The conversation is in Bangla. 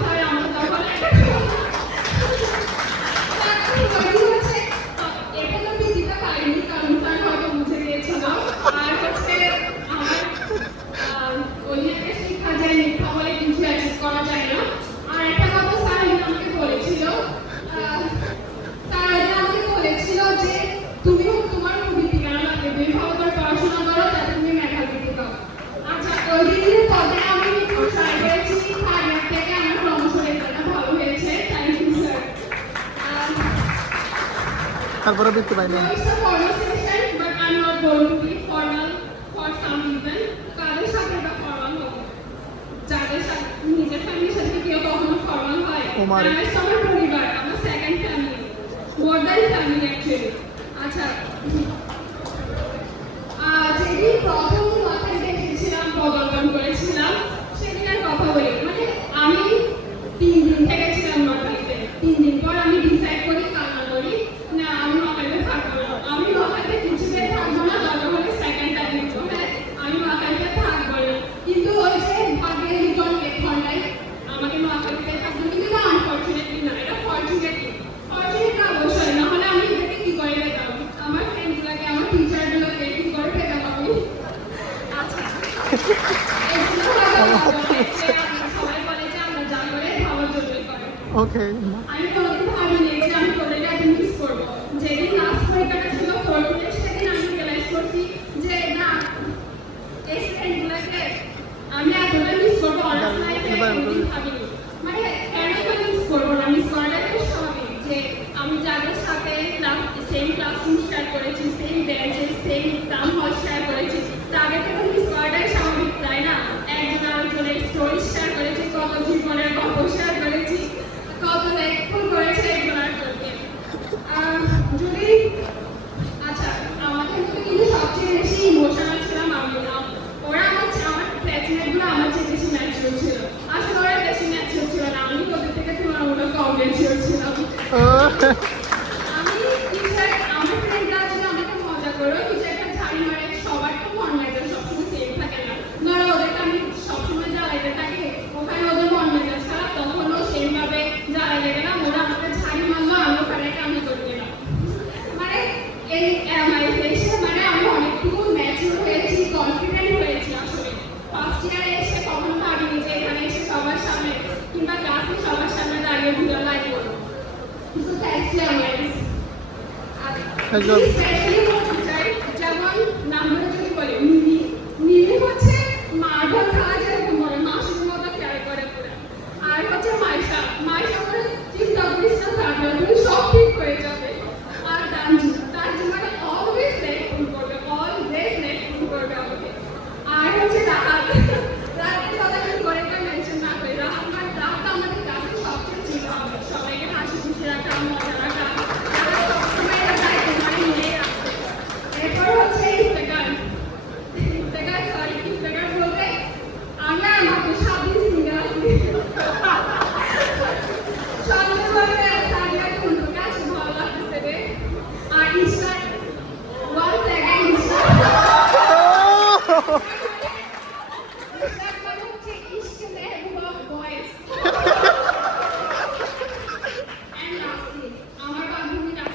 স্যার আমার তখন এটা তো দিতে পারিনি কারণ স্যার হয়তো বুঝে গিয়েছিল। আর হচ্ছে আমার ওই একটা শিক্ষা যায় মিথ্যা বলে কিছু অ্যাচিভ করা যায় না। আর একটা কথা স্যার আমাকে বলেছিল, স্যার আমাকে বলেছিল যে তুমি তোমার খুবই ঠিকানা লাগবে, তুমি ভালো করে পড়াশোনা করো তাতে তুমি মেধা বৃদ্ধি পাও। আচ্ছা ওই দিনের পরে আমি ট্রাই করেছি, থার্ড ইয়ার থেকে আমার প্রমোশন রেজাল্টটা ভালো হয়েছে। Thank you sir. তারপরে বৃত্তি পাইনি। But I'm not going to be formal for some reason. কাদের সাথে বা ফর্মাল হবে, যাদের সাথে নিজের ফ্যামিলির সাথে কেউ কখনো ফর্মাল হয়। আমার পরিবার, আমার second family, more than family actually. আচ্ছা যেদিন প্রথম মাথায় দেখেছিলাম পদার্পণ করেছিলাম সেদিনের কথা বলি। মানে আমি 3 দিন থেকেছিলাম নটাইতে। 3 দিন পর আমি ডিসাইড করি কান্না করি না আমি নটাইতে থাকবো না, আমি নটাইতে কিছুতে থাকবো না, দরকার হলে সেকেন্ড টাইম নিবো। হ্যাঁ আমি নটাইতে থাকবো না, কিন্তু ওই যে ভাগ্যের লিটন লেখনটাই আমাকে নটাইতে থাকবো, কিন্তু না আনফরচুনেটলি না, এটা ফরচুনেটলি অবশ্যই। না হলে আমি এটাকে কি করে পেতাম, আমার ফ্রেন্ডগুলোকে আমার টিচারগুলোকে কি করে পেতাম আমি। আচ্ছা সবাই বলে যে আমরা যা করে ভাবার জন্যই করে। ওকে আমি কোনোদিন ভাবিনি যে আমি কলেজে এত মিস করবো। যেদিন লাস্ট পরীক্ষাটা ছিল ফোর্থে, সেদিন আমি রিয়েলাইজ করছি যে না এই ফ্রেন্ডগুলোকে আমি এতটা মিস করবো অনার্স লাইফে কোনোদিন ভাবিনি। মানে কেন মিস করবো না, মিস করাটা খুব স্বাভাবিক যে আমি যাদের সাথে সেম ক্লাসরুম শেয়ার করেছি, সেম বেঞ্চে সেম এক্সাম হল শেয়ার করেছি, তাদেরকে তো মিস করাটাই স্বাভাবিক, তাই না? একজন আরেকজনের স্টোরি শেয়ার করেছি, কত জীবনের গল্প শেয়ার করেছি, কত লাইকফুল করেছে একজন আরেকজনকে। যদি আচ্ছা আমাদের মধ্যে কিন্তু সবচেয়ে বেশি ইমোশনাল ছিলাম আমি না, ওরা আমার ক্লাসমেটগুলো আমার চেয়ে বেশি ম্যাচিওর ছিল। আসলে ওরা বেশি ম্যাচিওর ছিল না, আমি ওদের থেকে তুলনামূলক কম ম্যাচিওর ছিলাম। আমি আমার ফ্রেন্ডরা যদি আমাকে মজা করো কিছু একটা ঝাড়ি মারে, সবার তো মন মেজাজ সবসময় সেম থাকে না। ধরো ওদেরকে আমি সবসময় জ্বালাইতে থাকি, ওখানে ওদের মন মেজাজ খারাপ, তখন ও সেম ভাবে জ্বালাইতে গেলাম, ওরা আমাকে ঝাড়ি মারলো, আমি ওখানে কামি করে গেলাম। মানে এই মানে আমি অনেকটুকু ম্যাচিওর হয়েছি, কনফিডেন্ট হয়েছি। আসলে ফার্স্ট ইয়ারে এসে কখনো ভাবিনি যে এখানে এসে সবার সামনে কিংবা ক্লাসে সবার সামনে দাঁড়িয়ে ভিডিও লাইভ করবো। So thanks to our audience. Especially for teachers, যেমন নাম্বার